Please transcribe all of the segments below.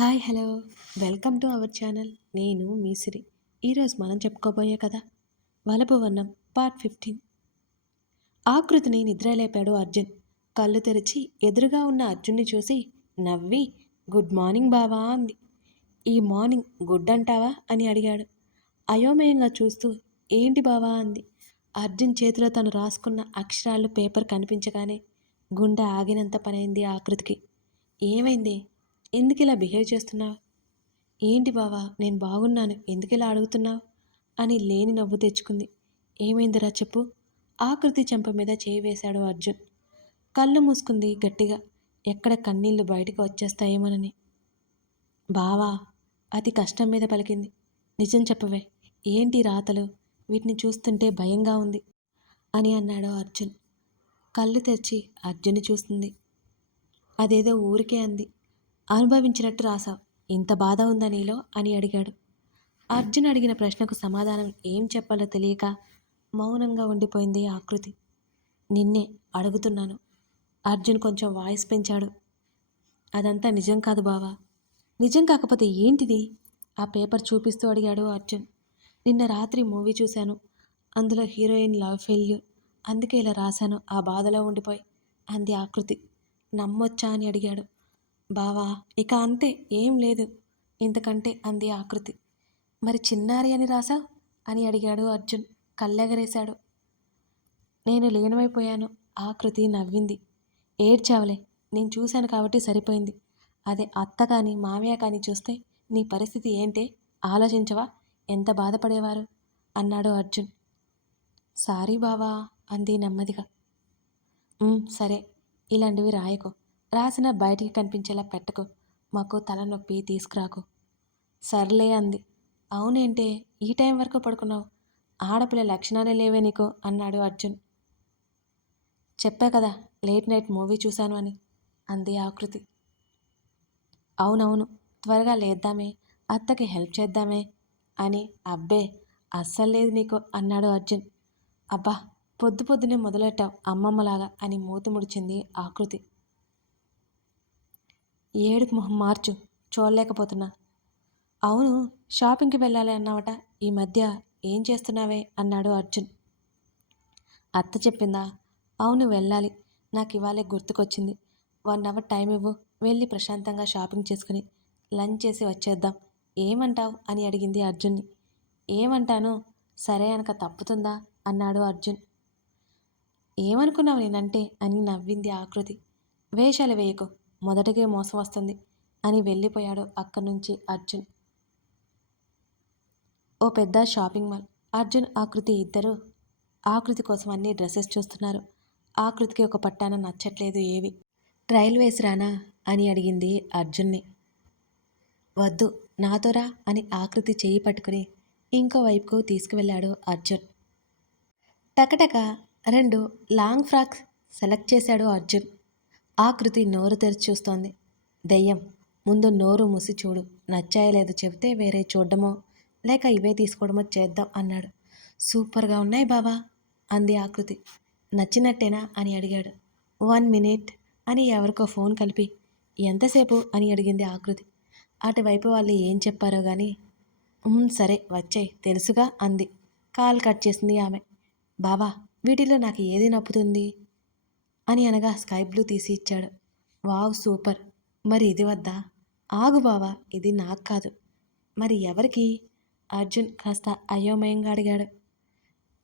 Hi hello. Welcome to our channel. నేను మీసిరి ఈరోజు మనం చెప్పుకోబోయే కదా వలపు పార్ట్ ఫిఫ్టీన్. ఆకృతిని నిద్రలేపాడు అర్జున్. కళ్ళు తెరిచి ఎదురుగా ఉన్న అర్జున్ని చూసి నవ్వి గుడ్ మార్నింగ్ బావా అంది. ఈ మార్నింగ్ గుడ్ అంటావా? అని అడిగాడు. అయోమయంగా చూస్తూ ఏంటి బావా? అంది. అర్జున్ చేతిలో తను రాసుకున్న అక్షరాలు పేపర్ కనిపించగానే గుండె ఆగినంత పనైంది ఆకృతికి. ఏమైంది? ఎందుకు ఇలా బిహేవ్ చేస్తున్నావు? ఏంటి బావా నేను బాగున్నాను ఎందుకు ఇలా అడుగుతున్నావు? అని లేని నవ్వు తెచ్చుకుంది. ఏమైందిరా చెప్పు? ఆకృతి చెంప మీద చేయి వేశాడు అర్జున్. కళ్ళు మూసుకుంది గట్టిగా. ఎక్కడ కన్నీళ్ళు బయటకు వచ్చేస్తాయేమోనని. బావా అతి కష్టం మీద పలికింది. నిజం చెప్పవే ఏంటి రాతలు? వీటిని చూస్తుంటే భయంగా ఉంది అని అన్నాడు అర్జున్. కళ్ళు తెరిచి అర్జున్ని చూస్తుంది. అదేదో ఊరికే అంది. అనుభవించినట్టు రాశావు ఇంత బాధ ఉందా నీలో? అని అడిగాడు. అర్జున్ అడిగిన ప్రశ్నకు సమాధానం ఏం చెప్పాలో తెలియక మౌనంగా ఉండిపోయింది ఆకృతి. నిన్నే అడుగుతున్నాను. అర్జున్ కొంచెం వాయిస్ పెంచాడు. అదంతా నిజం కాదు బావా. నిజం కాకపోతే ఏంటిది? ఆ పేపర్ చూపిస్తూ అడిగాడు అర్జున్. నిన్న రాత్రి మూవీ చూశాను. అందులో హీరోయిన్ లవ్ ఫెయిల్యూర్. అందుకే ఇలా రాశాను. ఆ బాధలో ఉండిపోయి అంది ఆకృతి. నమ్మొచ్చా అని అడిగాడు. బావా ఇక అంతే ఏం లేదు. ఇంతకంటే అంది ఆకృతి. మరి చిన్నారి అని రాసావు? అని అడిగాడు అర్జున్ కళ్ళెగరేశాడు. నేను లీనమైపోయాను ఆకృతి నవ్వింది. ఏడ్చావులే నేను చూశాను కాబట్టి సరిపోయింది. అదే అత్త కానీ మామయ్య కానీ చూస్తే నీ పరిస్థితి ఏంటే? ఆలోచించవా? ఎంత బాధపడేవారు? అన్నాడు అర్జున్. సారీ బావా అంది నెమ్మదిగా. సరే ఇలాంటివి రాయకు. రాసిన బయటికి కనిపించేలా పెట్టకు. మాకు తలనొప్పి తీసుకురాకు. సర్లే అంది. అవునేంటే ఈ టైం వరకు పడుకున్నావు. ఆడపిల్ల లక్షణాలే లేవే నీకు అన్నాడు అర్జున్. చెప్పా కదా లేట్ నైట్ మూవీ చూశాను అని అంది ఆకృతి. అవునవును త్వరగా లేద్దామే అత్తకి హెల్ప్ చేద్దామే అని అబ్బే అస్సలు లేదు నీకు అన్నాడు అర్జున్. అబ్బా పొద్దు పొద్దునే మొదలెట్టావు అమ్మమ్మలాగా అని మూతి ముడిచింది ఆకృతి. ఏడుపు మొహం మార్చు. చూడలేకపోతున్నా. అవును షాపింగ్కి వెళ్ళాలి అన్నావట. ఈ మధ్య ఏం చేస్తున్నావే? అన్నాడు అర్జున్. అత్త చెప్పిందా? అవును వెళ్ళాలి. నాకు ఇవాళే గుర్తుకొచ్చింది. వన్ అవర్ టైం ఇవ్వు. వెళ్ళి ప్రశాంతంగా షాపింగ్ చేసుకుని లంచ్ చేసి వచ్చేద్దాం. ఏమంటావు? అని అడిగింది అర్జున్ని. ఏమంటాను? సరే అనక తప్పుతుందా? అన్నాడు అర్జున్. ఏమనుకున్నావు నేనంటే? అని నవ్వింది ఆకృతి. వేషాలు వేయకు. మొదటికే మోసం వస్తుంది అని వెళ్ళిపోయాడు అక్కడి నుంచి అర్జున్. ఓ పెద్ద షాపింగ్ మాల్. అర్జున్ ఆకృతి ఇద్దరు ఆకృతి కోసం అన్ని డ్రెస్సెస్ చూస్తున్నారు. ఆకృతికి ఒక పట్టాన నచ్చట్లేదు ఏవి. ట్రయల్ వేసిరానా అని అడిగింది అర్జున్ని. వద్దు నాతోరా అని ఆకృతి చేయి పట్టుకుని ఇంకో వైపుకు తీసుకువెళ్ళాడు అర్జున్. టకటక రెండు లాంగ్ ఫ్రాక్స్ సెలెక్ట్ చేశాడు అర్జున్. ఆకృతి నోరు తెరిచి చూస్తోంది. దెయ్యం ముందు నోరు మూసి చూడు. నచ్చాయలేదు చెబితే వేరే చూడడమో? లేక ఇవే తీసుకోవడమో చేద్దాం అన్నాడు. సూపర్గా ఉన్నాయి బాబా అంది ఆకృతి నచ్చినట్టేనా? అని అడిగాడు. వన్ మినిట్ అని ఎవరికో ఫోన్ కలిపి ఎంతసేపు? అని అడిగింది ఆకృతి అటువైపు వాళ్ళు ఏం చెప్పారో కానీ సరే వచ్చాయి తెలుసుగా అంది. కాల్ కట్ చేసింది ఆమె. బాబా వీటిలో నాకు ఏది నప్పుతుంది? అని అనగా స్కై బ్లూ తీసి ఇచ్చాడు. Wow super! మరి ఇది వద్దా? ఆగు బావా ఇది నాకు కాదు. మరి ఎవరికి అర్జున్ కాస్త అయోమయంగా అడిగాడు.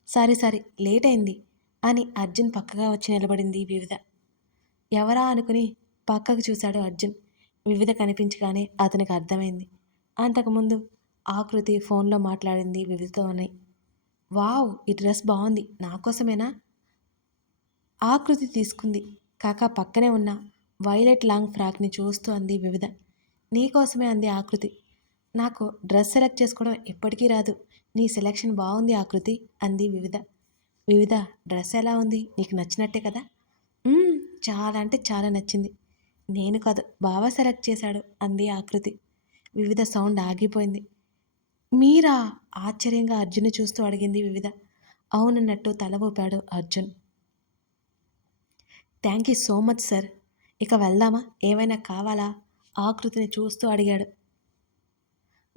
సారీ సారీ లేట్ అయింది అని అర్జున్ పక్కగా వచ్చి నిలబడింది వివిధ. ఎవరా? అనుకుని పక్కకు చూశాడు అర్జున్. వివిధ కనిపించగానే అతనికి అర్థమైంది. అంతకుముందు ఆకృతి ఫోన్లో మాట్లాడింది వివిధతో ఉన్నాయి వావ్ ఈ డ్రెస్ బాగుంది నా కోసమేనా? ఆకృతి తీసుకుంది. కాక పక్కనే ఉన్న వైలెట్ లాంగ్ ఫ్రాక్ని చూస్తూ అంది వివిధ. నీకోసమే అంది ఆకృతి. నాకు డ్రెస్ సెలెక్ట్ చేసుకోవడం ఎప్పటికీ రాదు. నీ సెలెక్షన్ బాగుంది ఆకృతి అంది వివిధ. వివిధ డ్రెస్ ఎలా ఉంది? నీకు నచ్చినట్టే కదా? చాలా అంటే చాలా నచ్చింది. నేను కాదు బాగా సెలెక్ట్ చేశాడు అంది ఆకృతి. వివిధ సౌండ్ ఆగిపోయింది. మీరా? ఆశ్చర్యంగా అర్జున్ చూస్తూ అడిగింది వివిధ. అవునన్నట్టు తల ఊపాడు Arjun. Thank you so much sir ఇక వెళ్దామా? ఏమైనా కావాలా? ఆకృతిని చూస్తూ అడిగాడు.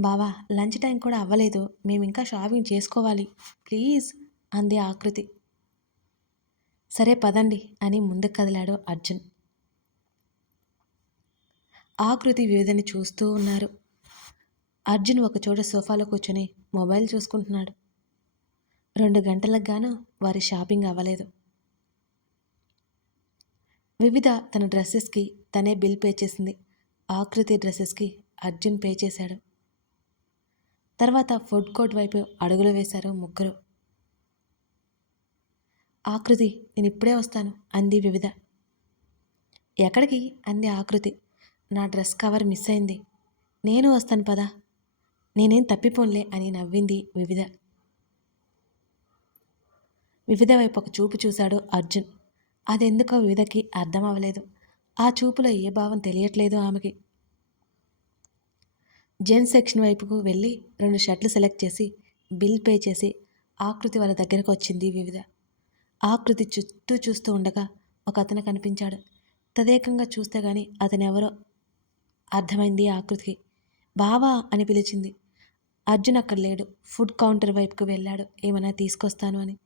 బావా లంచ్ టైం కూడా అవ్వలేదు. మేము ఇంకా షాపింగ్ చేసుకోవాలి. ప్లీజ్ అంది ఆకృతి సరే పదండి అని ముందుకు కదిలాడు అర్జున్. ఆకృతి వివిధని చూస్తూ ఉన్నారు. అర్జున్ ఒకచోట సోఫాలో కూర్చొని మొబైల్ చూసుకుంటున్నాడు. రెండు గంటలకు గాను వారి షాపింగ్ అవ్వలేదు. వివిధ తన డ్రెస్సెస్కి తనే బిల్ పే చేసింది. ఆకృతి డ్రెస్సెస్కి అర్జున్ పే చేశాడు. తర్వాత ఫుడ్ కోర్ట్ వైపు అడుగులు వేశారు ముగ్గురు. ఆకృతి నేను ఇప్పుడే వస్తాను అంది వివిధ. ఎక్కడికి? అంది ఆకృతి. నా డ్రెస్ కవర్ మిస్ అయింది. నేను వస్తాను పదా. నేనేం తప్పిపోన్లే అని నవ్వింది వివిధ. వివిధ వైపు ఒక చూపు చూశాడు అర్జున్. అదెందుకో వివిధకి అర్థం అవ్వలేదు ఆ చూపులో ఏ భావం తెలియట్లేదు ఆమెకి. జెన్ సెక్షన్ వైపుకు వెళ్ళి రెండు షర్ట్లు సెలెక్ట్ చేసి బిల్ పే చేసి ఆకృతి వాళ్ళ దగ్గరకు వచ్చింది వివిధ. ఆకృతి చుట్టూ చూస్తూ ఉండగా ఒక అతను కనిపించాడు. తదేకంగా చూస్తే గాని అతనెవరో అర్థమైంది ఆకృతికి. బావా అని పిలిచింది. అర్జున్ అక్కడ లేడు. ఫుడ్ కౌంటర్ వైపుకు వెళ్ళాడు. ఏమైనా తీసుకొస్తాను అని.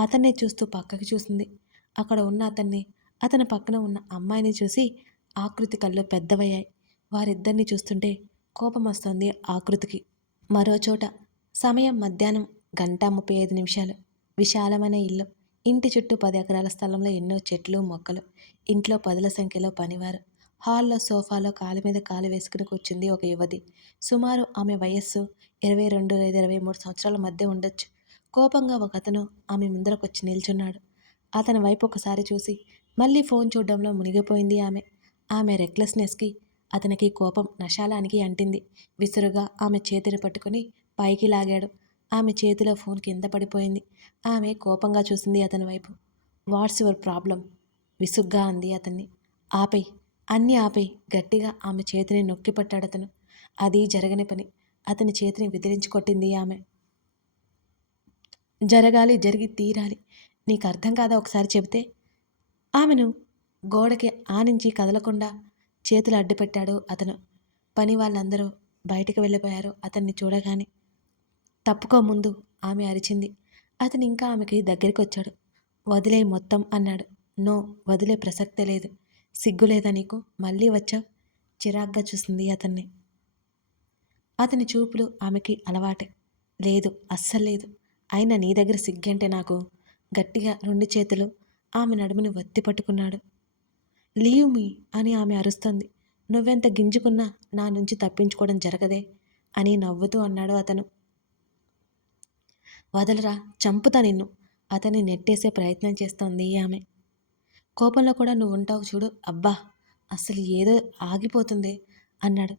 అతన్నే చూస్తూ పక్కకి చూసింది. అక్కడ ఉన్న అతన్ని అతని పక్కన ఉన్న అమ్మాయిని చూసి ఆకృతి కళ్ళు పెద్దవయ్యాయి. వారిద్దరిని చూస్తుంటే కోపం వస్తోంది ఆకృతికి మరోచోట సమయం మధ్యాహ్నం గంట ముప్పై ఐదు నిమిషాలు. విశాలమైన ఇల్లు. ఇంటి చుట్టూ పది ఎకరాల స్థలంలో ఎన్నో చెట్లు మొక్కలు. ఇంట్లో పదుల సంఖ్యలో పనివారు. హాల్లో సోఫాలో కాలు మీద కాలు వేసుకుని కూర్చుంది ఒక యువతి. సుమారు ఆమె వయస్సు ఇరవై రెండు లేదా ఇరవై మూడు సంవత్సరాల మధ్య ఉండొచ్చు. కోపంగా ఒక అతను ఆమె ముందరకొచ్చి నిల్చున్నాడు. అతని వైపు ఒకసారి చూసి మళ్ళీ ఫోన్ చూడడంలో మునిగిపోయింది ఆమె. ఆమె రెక్లెస్నెస్కి అతనికి కోపం నశాలానికి అంటింది. విసురుగా ఆమె చేతిని పట్టుకుని పైకి లాగాడు. ఆమె చేతిలో ఫోన్ కింద పడిపోయింది. ఆమె కోపంగా చూసింది అతని వైపు. What's your problem? విసుగ్గా అంది అతన్ని. ఆపై అన్నీ ఆపై గట్టిగా ఆమె చేతిని నొక్కి పట్టాడు అతను. అది జరగని పని. అతని చేతిని విదిలించి కొట్టింది ఆమె. జరగాలి జరిగి తీరాలి. నీకు అర్థం కాదా ఒకసారి చెబితే? ఆమెను గోడకి ఆనించి కదలకుండా చేతులు అడ్డుపెట్టాడు అతను. పని వాళ్ళందరూ బయటకు వెళ్ళిపోయారు అతన్ని చూడగానే. తప్పుకో ముందు ఆమె అరిచింది. అతను ఇంకా ఆమెకి దగ్గరికి వచ్చాడు వదిలే మొత్తం అన్నాడు. నో వదిలే ప్రసక్తే లేదు. సిగ్గు లేదా నీకు? మళ్ళీ వచ్చావు? చిరాగ్గా చూసింది అతన్ని. అతని చూపులు ఆమెకి అలవాటే. లేదు అస్సలు లేదు. అయినా నీ దగ్గర సిగ్గంటే నాకు గట్టిగా రెండు చేతులు ఆమె నడుముని వత్తి పట్టుకున్నాడు. లీవ్ మీ అని ఆమె అరుస్తుంది. నువ్వెంత గింజుకున్నా నా నుంచి తప్పించుకోవడం జరగదే అని నవ్వుతూ అన్నాడు అతను. వదలరా చంపుతా నిన్ను అతన్ని నెట్టేసే ప్రయత్నం చేస్తోంది ఆమె. కోపంలో కూడా నువ్వు ఉంటావు చూడు అబ్బా అసలు ఏదో ఆగిపోతుంది అన్నాడు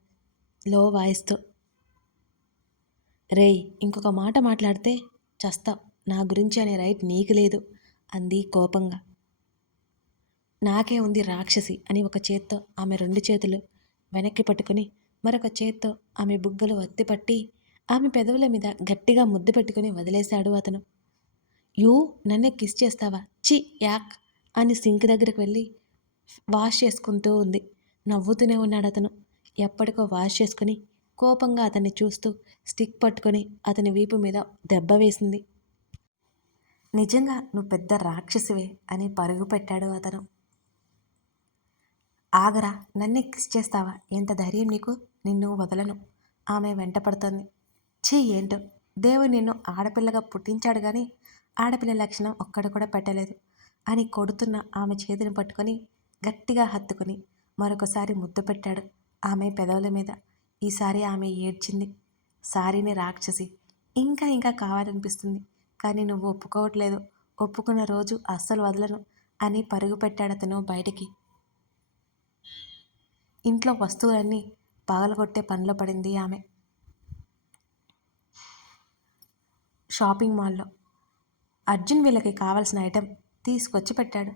లో వాయిస్తో. రేయ్ ఇంకొక మాట మాట్లాడితే చస్తావు. నా గురించి అనే రైట్ నీకు లేదు అంది కోపంగా. నాకే ఉంది రాక్షసి అని ఒక చేత్తో ఆమె రెండు చేతులు వెనక్కి పట్టుకుని మరొక చేత్తో ఆమె బుగ్గలు వత్తిపట్టి ఆమె పెదవుల మీద గట్టిగా ముద్దు పెట్టుకుని వదిలేశాడు అతను. యూ నన్నే కిస్ చేస్తావా? చి యాక్ అని సింక్ దగ్గరకు వెళ్ళి వాష్ చేసుకుంటూ ఉంది. నవ్వుతూనే ఉన్నాడు అతను. ఎప్పటికో వాష్ చేసుకుని కోపంగా అతన్ని చూస్తూ స్టిక్ పట్టుకొని అతని వీపు మీద దెబ్బ వేసింది. నిజంగా నువ్వు పెద్ద రాక్షసివే అని పరుగు పెట్టాడు అతను. ఆగరా నన్నే కిస్ చేస్తావా? ఎంత ధైర్యం నీకు? నిన్ను వదలను. ఆమె వెంట పడుతోంది. ఛీ ఏంటో? దేవుడు నిన్ను ఆడపిల్లగా పుట్టించాడు కానీ ఆడపిల్ల లక్షణం ఒక్కడ కూడా పెట్టలేదు అని కొడుతున్న ఆమె చేతిని పట్టుకొని గట్టిగా హత్తుకుని మరొకసారి ముద్దు పెట్టాడు ఆమె పెదవుల మీద. ఈసారి ఆమె ఏడ్చింది. సారీని రాక్షసి. ఇంకా ఇంకా కావాలనిపిస్తుంది. కానీ నువ్వు ఒప్పుకోవట్లేదు. ఒప్పుకున్న రోజు అస్సలు వదలను అని పరుగు పెట్టాడు అతను బయటికి. ఇంట్లో వస్తువులన్నీ పగలగొట్టే పనిలో పడింది ఆమె. షాపింగ్ మాల్లో అర్జున్ వీళ్ళకి కావాల్సిన ఐటెం తీసుకొచ్చి పెట్టాడు.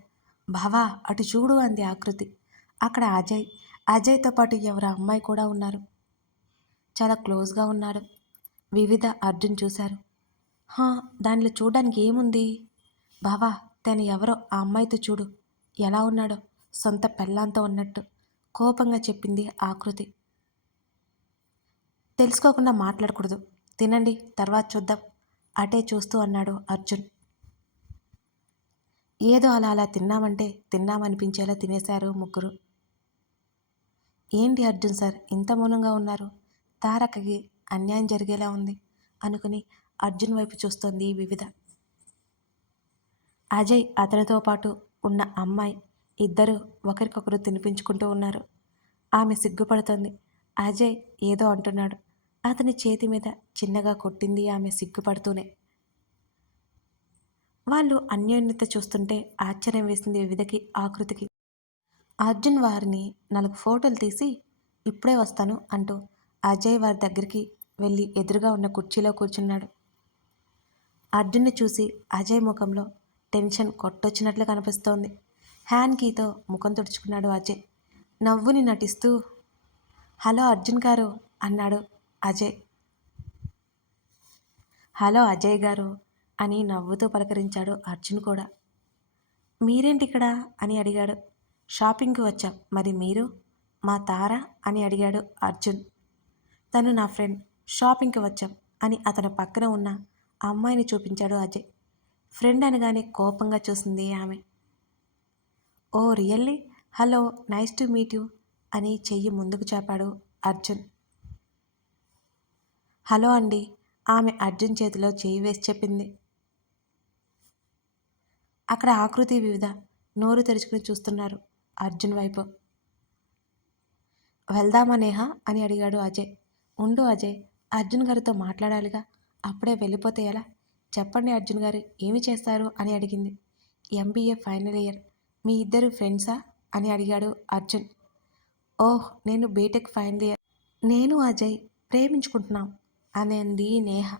బావా అటు చూడు అంది ఆకృతి. అక్కడ అజయ్ అజయ్తో పాటు ఎవరు అమ్మాయి కూడా ఉన్నారు. చాలా క్లోజ్గా ఉన్నాడు వివిధ అర్జున్ చూశారు. హా దానిలో చూడడానికి ఏముంది? బావా తను ఎవరో ఆ అమ్మాయితో చూడు. ఎలా ఉన్నాడో సొంత పెళ్ళాంతో ఉన్నట్టు. కోపంగా చెప్పింది ఆకృతి. తెలుసుకోకుండా మాట్లాడకూడదు. తినండి తర్వాత చూద్దాం. అటే చూస్తూ అన్నాడు అర్జున్. ఏదో అలా అలా తిన్నామంటే తిన్నామనిపించేలా తినేశారు ముగ్గురు. ఏంటి అర్జున్ సార్ ఇంత మౌనంగా ఉన్నారు? తారకకి అన్యాయం జరిగేలా ఉంది అనుకుని అర్జున్ వైపు చూస్తోంది వివిధ. అజయ్ అతనితో పాటు ఉన్న అమ్మాయి ఇద్దరు ఒకరికొకరు తినిపించుకుంటూ ఉన్నారు. ఆమె సిగ్గుపడుతోంది. అజయ్ ఏదో అంటున్నాడు. అతని చేతి మీద చిన్నగా కొట్టింది ఆమె సిగ్గుపడుతూనే. వాళ్ళు అన్యోన్యత చూస్తుంటే ఆశ్చర్యం వేసింది వివిధకి ఆకృతికి. అర్జున్ వారిని నాలుగు ఫోటోలు తీసి ఇప్పుడే వస్తాను అంటూ అజయ్ వారి దగ్గరికి వెళ్ళి ఎదురుగా ఉన్న కుర్చీలో కూర్చున్నాడు. అర్జున్ని చూసి అజయ్ ముఖంలో టెన్షన్ కొట్టొచ్చినట్లు కనిపిస్తోంది. హ్యాండ్ కీతో ముఖం తుడుచుకున్నాడు అజయ్. నవ్వుని నటిస్తూ హలో అర్జున్ గారు అన్నాడు అజయ్. హలో అజయ్ గారు అని నవ్వుతూ పలకరించాడు అర్జున్ కూడా. మీరేంటి ఇక్కడ? అని అడిగాడు. షాపింగ్కి వచ్చాం. మరి మీరు? మా తార అని అడిగాడు అర్జున్. తను నా ఫ్రెండ్. షాపింగ్కి వచ్చాం అని అతని పక్కన ఉన్న అమ్మాయిని చూపించాడు అజయ్. ఫ్రెండ్ అనగానే కోపంగా చూసింది ఆమె. ఓ really? Hello nice to meet you అని చెయ్యి ముందుకు చాపాడు అర్జున్. హలో అండి ఆమె అర్జున్ చేతిలో చేయి వేసి చెప్పింది. అక్కడ ఆకృతి వివిధ నోరు తెరుచుకుని చూస్తున్నారు అర్జున్ వైపు. వెళ్దామా నేహా? అని అడిగాడు అజయ్. ఉండు అజయ్ అర్జున్ గారితో మాట్లాడాలిగా. అప్పుడే వెళ్ళిపోతే ఎలా? చెప్పండి అర్జున్ గారు ఏమి చేస్తారు? అని అడిగింది. MBA final year. మీ ఇద్దరు ఫ్రెండ్సా? అని అడిగాడు అర్జున్. ఓహ్ నేను బీటెక్ ఫైనల్ ఇయర్. నేను అజయ్ ప్రేమించుకుంటున్నాం అని నేహ.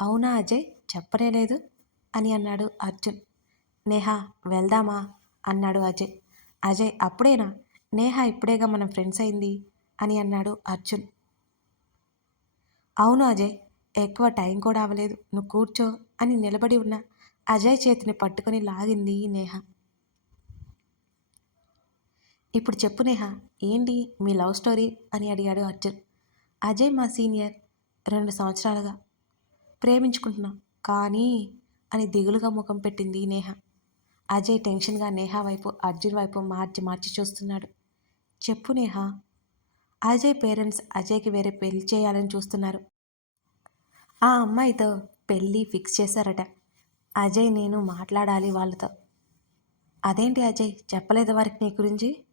అవునా అజయ్? చెప్పనే లేదు అని అన్నాడు అర్జున్. నేహ వెళ్దామా? అన్నాడు అజయ్. అజయ్ అప్పుడేనా? నేహ ఇప్పుడేగా మనం ఫ్రెండ్స్ అయింది అని అన్నాడు అర్జున్. అవును అజయ్ ఎక్కువ టైం కూడా అవ్వలేదు. నువ్వు కూర్చో అని నిలబడి ఉన్న అజయ్ చేతిని పట్టుకొని లాగింది నేహ. ఇప్పుడు చెప్పు నేహ ఏంటి మీ లవ్ స్టోరీ? అని అడిగాడు అర్జున్. అజయ్ మా సీనియర్ రెండు సంవత్సరాలుగా. ప్రేమించుకుంటున్నాం. కానీ అని దిగులుగా ముఖం పెట్టింది నేహ. అజయ్ టెన్షన్గా నేహ వైపు అర్జున్ వైపు మార్చి మార్చి చూస్తున్నాడు. చెప్పు నేహ అజయ్ పేరెంట్స్ అజయ్కి వేరే పెళ్ళి చేయాలని చూస్తున్నారు. ఆ అమ్మాయితో పెళ్ళి ఫిక్స్ చేశారట. అజయ్ నేను మాట్లాడాలి వాళ్ళతో. అదేంటి అజయ్? చెప్పలేదు వారికి నీ గురించి?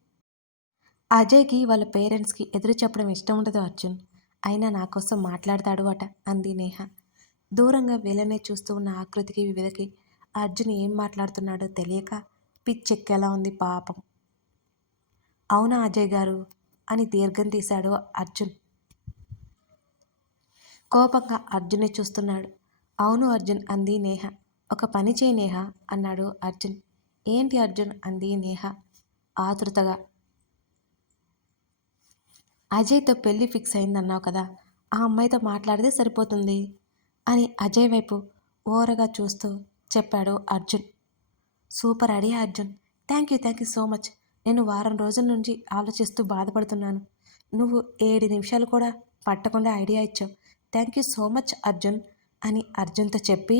అజయ్కి వాళ్ళ పేరెంట్స్కి ఎదురు చెప్పడం ఇష్టం ఉండదు అర్జున్. అయినా నా కోసం మాట్లాడతాడు అట అంది నేహ. దూరంగా వీళ్ళనే చూస్తూ ఉన్న ఆకృతికి వివిధకి అర్జున్ ఏం మాట్లాడుతున్నాడో తెలియక పిచ్చెక్కేలా ఉంది పాపం. అవునా అజయ్ గారు? అని దీర్ఘం తీశాడు అర్జున్. కోపంగా అర్జున్ని చూస్తున్నాడు. అవును అర్జున్ అంది నేహ. ఒక పని చేయి నేహ అన్నాడు అర్జున్. ఏంటి అర్జున్ అంది నేహ ఆతృతగా. అజయ్తో పెళ్ళి ఫిక్స్ అయిందన్నావు కదా ఆ అమ్మాయితో మాట్లాడితే సరిపోతుంది అని అజయ్ వైపు ఓరగా చూస్తూ చెప్పాడు Arjun. Super idea Arjun. Thank you thank you so much. నేను వారం రోజుల నుంచి ఆలోచిస్తూ బాధపడుతున్నాను. నువ్వు ఏడు నిమిషాలు కూడా పట్టకుండా ఐడియా ఇచ్చావు. Thank you so much Arjun అని అర్జున్తో చెప్పి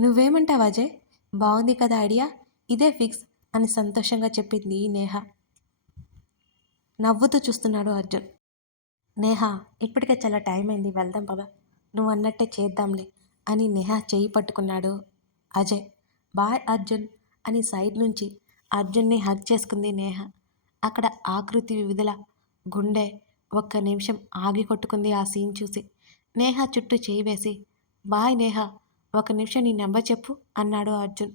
నువ్వేమంటావు అజయ్? బాగుంది కదా ఐడియా? ఇదే ఫిక్స్ అని సంతోషంగా చెప్పింది నేహ. నవ్వుతూ చూస్తున్నాడు అర్జున్. నేహ ఇప్పటికే చాలా టైం అయింది వెళ్దాం పద. నువ్వు అన్నట్టే చేద్దాంలే అని నేహ చేయి పట్టుకున్నాడు అజయ్. బాయ్ అర్జున్ అని సైడ్ నుంచి అర్జున్ని హగ్ చేసుకుంది నేహ. అక్కడ ఆకృతి వివిధల గుండె ఒక్క నిమిషం ఆగి కొట్టుకుంది ఆ సీన్ చూసి. నేహ చుట్టూ చేయి వేసి బాయ్ నేహ ఒక నిమిషం నీ నెంబర్ చెప్పు అన్నాడు అర్జున్.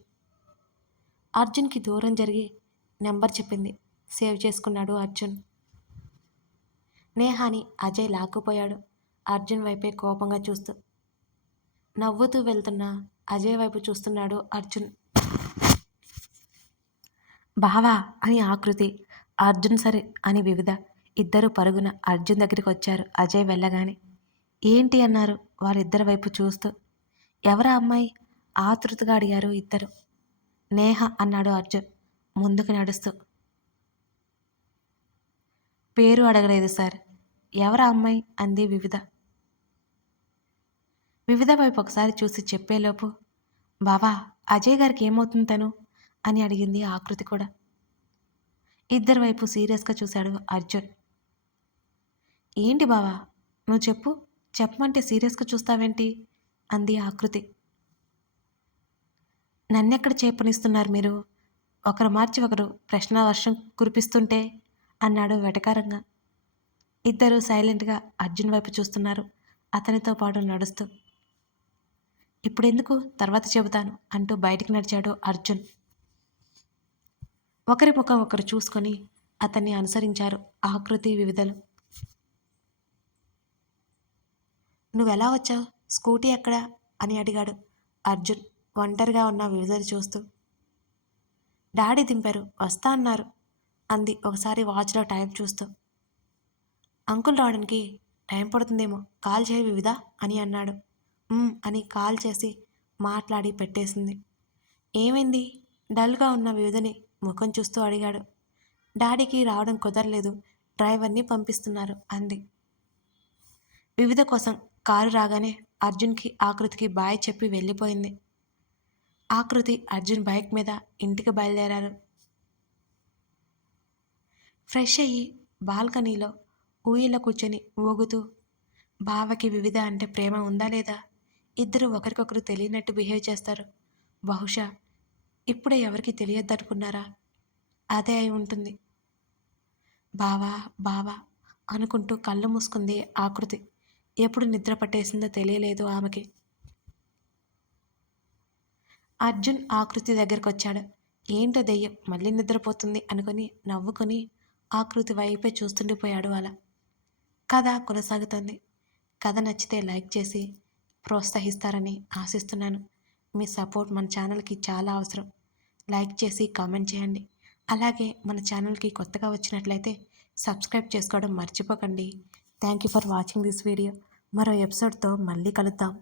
అర్జున్కి దూరం జరిగి నెంబర్ చెప్పింది. సేవ్ చేసుకున్నాడు అర్జున్. నేహాని అజయ్ లాక్కుపోయాడు. అర్జున్ వైపే కోపంగా చూస్తూ నవ్వుతూ వెళ్తున్న అజయ్ వైపు చూస్తున్నాడు అర్జున్. బావా అని ఆకృతి అర్జున్ సరే అని వివిధ ఇద్దరు పరుగున అర్జున్ దగ్గరికి వచ్చారు. అజయ్ వెళ్ళగానే ఏంటి? అన్నారు వారిద్దరి వైపు చూస్తూ. ఎవరా అమ్మాయి? ఆతృతగా అడిగారు ఇద్దరు. నేహ అన్నాడు అర్జున్ ముందుకు నడుస్తూ. పేరు అడగలేదు సార్. ఎవరా అమ్మాయి? అంది వివిధ. వివిధ వైపు ఒకసారి చూసి చెప్పేలోపు బావా అజయ్ గారికి ఏమవుతుంది తను? అని అడిగింది ఆకృతి కూడా. ఇద్దరి వైపు సీరియస్గా చూశాడు అర్జున్. ఏంటి బావా? నువ్వు చెప్పు. చెప్పమంటే సీరియస్గా చూస్తావేంటి? అంది ఆకృతి. నన్నెక్కడ చేపనిస్తున్నారు మీరు? ఒకరు మార్చి ఒకరు ప్రశ్న వర్షం కురిపిస్తుంటే అన్నాడు వెటకారంగా. ఇద్దరు సైలెంట్గా అర్జున్ వైపు చూస్తున్నారు. అతనితో పాటు నడుస్తూ. ఇప్పుడెందుకు? తర్వాత చెబుతాను అంటూ బయటికి నడిచాడు అర్జున్. ఒకరి ముఖం ఒకరు చూసుకొని అతన్ని అనుసరించారు ఆకృతి వివిధలు. నువ్వెలా వచ్చావు? స్కూటీ ఎక్కడా? అని అడిగాడు అర్జున్ ఒంటరిగా ఉన్న వివిధలు చూస్తూ. డాడీ దింపారు వస్తా అన్నారు అంది ఒకసారి వాచ్లో టైం చూస్తూ. అంకుల్ రావడానికి టైం పడుతుందేమో కాల్ చేయి వివిధ అని అన్నాడు. అని కాల్ చేసి మాట్లాడి పెట్టేసింది. ఏమైంది? డల్గా ఉన్న వివిధని ముఖం చూస్తూ అడిగాడు. డాడీకి రావడం కుదరలేదు డ్రైవర్ని పంపిస్తున్నారు అంది. వివిధ కోసం కారు రాగానే అర్జున్కి ఆకృతికి బాయ్ చెప్పి వెళ్ళిపోయింది. ఆకృతి అర్జున్ బైక్ మీద ఇంటికి బయలుదేరారు. ఫ్రెష్ అయ్యి బాల్కనీలో ఊయిలో కూర్చొని ఊగుతూ బావకి వివిధ అంటే ప్రేమ ఉందా లేదా? ఇద్దరు ఒకరికొకరు తెలియనట్టు బిహేవ్ చేస్తారు. బహుశా ఇప్పుడే ఎవరికి తెలియద్దనుకున్నారా? అదే అయి ఉంటుంది. బావా బావా అనుకుంటూ కళ్ళు మూసుకుంది ఆకృతి. ఎప్పుడు నిద్ర పట్టేసిందో తెలియలేదు ఆమెకి. అర్జున్ ఆకృతి దగ్గరకు వచ్చాడు ఏంటో దెయ్యం మళ్ళీ నిద్రపోతుంది అనుకొని నవ్వుకొని ఆకృతి వైపే చూస్తుండిపోయాడు అలా. కథ కొనసాగుతుంది. కథ నచ్చితే లైక్ చేసి ప్రోత్సహిస్తారని ఆశిస్తున్నాను. మీ సపోర్ట్ మన ఛానల్కి చాలా అవసరం. లైక్ చేసి కామెంట్ చేయండి. అలాగే మన ఛానల్కి కొత్తగా వచ్చినట్లయితే సబ్స్క్రైబ్ చేసుకోవడం మర్చిపోకండి. Thank you for watching this video మరో ఎపిసోడ్తో మళ్ళీ కలుద్దాం.